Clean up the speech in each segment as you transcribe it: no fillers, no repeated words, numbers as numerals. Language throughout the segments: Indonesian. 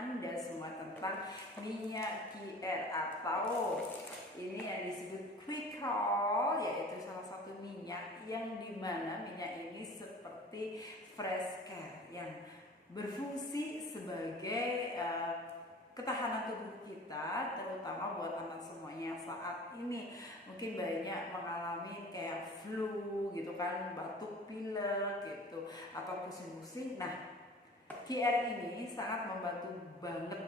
Anda semua tentang minyak QR atau ini yang disebut quick roll, yaitu salah satu minyak yang dimana minyak ini seperti fresh care yang berfungsi sebagai ketahanan tubuh kita, terutama buat anak semuanya saat ini mungkin banyak mengalami kayak flu gitu kan, batuk pilek gitu atau pusing-pusing. Nah, QR ini sangat membantu banget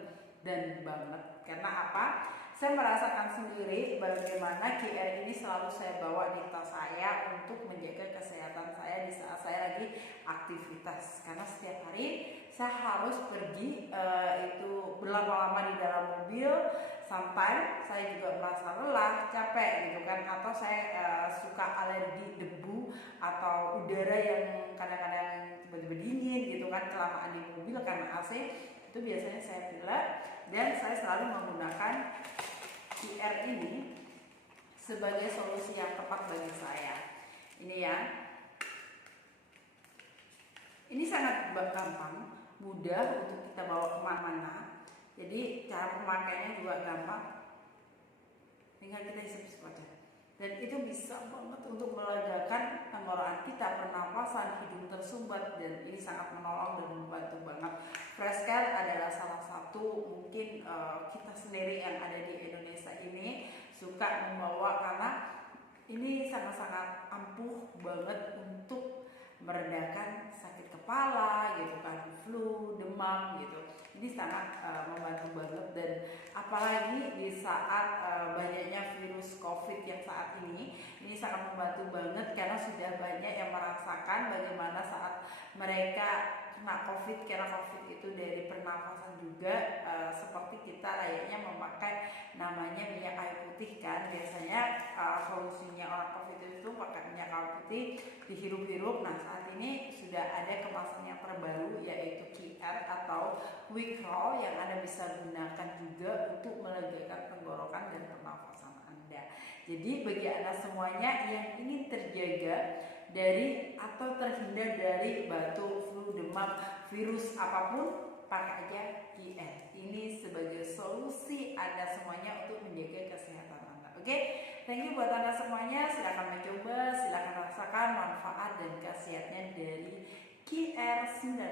dan banget. Karena apa? Saya merasakan sendiri bagaimana QR ini selalu saya bawa di tas saya untuk menjaga kesehatan saya di saat saya lagi aktivitas. Karena setiap hari saya harus pergi itu berlama-lama di dalam mobil sampai saya juga merasa lelah, capek gitu kan, atau saya suka alergi debu atau udara yang kadang-kadang tiba-tiba dingin gitu kan, kelamaan di mobil karena AC. Itu biasanya saya pilek dan saya selalu menggunakan QR ini sebagai solusi yang tepat bagi saya. Ini ya, ini sangat gampang, mudah untuk kita bawa kemana-mana. Jadi cara pemakaiannya juga gampang, tinggal kita isep-isep aja. Dan itu bisa banget untuk melegakan tenggorokan kita, pernapasan, hidung tersumbat, dan ini sangat menolong dan membantu banget. Fresh Care adalah salah satu mungkin kita sendiri yang ada di Indonesia ini suka membawa karena ini sangat-sangat ampuh banget untuk meredakan sakit kepala gitu kan, flu, demam gitu. Ini sangat membantu banget, dan apalagi di saat banyaknya virus COVID yang saat ini sangat membantu banget karena sudah banyak yang merasakan bagaimana saat mereka kena COVID, karena COVID itu dari pernafasan juga, seperti kita layaknya memakai namanya minyak kayu putih kan. Biasanya solusinya orang COVID itu pakai minyak kayu putih dihirup-hirup. Nah, saat ini sudah ada kemasan yang terbaru yaitu QR atau quick roll yang Anda bisa gunakan juga untuk melegakan tenggorokan dan pernafasan Anda. Jadi bagi Anda semuanya yang ingin terjaga dari atau terhindar dari batuk, flu, demam, virus apapun, pakai aja QR. Ini sebagai solusi Anda semuanya untuk menjaga kesehatan Anda. Oke, thank you buat Anda semuanya. Silahkan mencoba, silahkan rasakan manfaat dan khasiatnya dari QR19.